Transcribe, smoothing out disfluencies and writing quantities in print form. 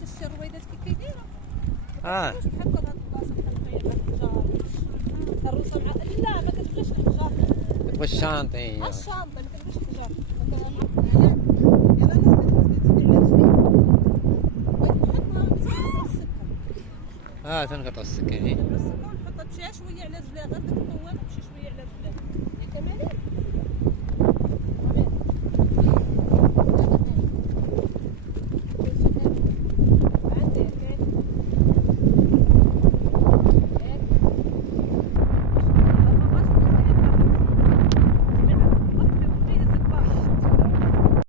انت شتي الرويدات كي كيدايره. بحال هكا هاد البلاصه كتبقى الحجار الروسه مع لا ما كتبقاش الحجار. كتبغي الشانطي. الشانطه ما كتبقاش الحجار. مثلا معايا يلا الناس تزيد على رجلي بغيت نحط السكر. تنقطع السكينه. ونحط شويه على رجليها غير ديك الطوال شي شويه.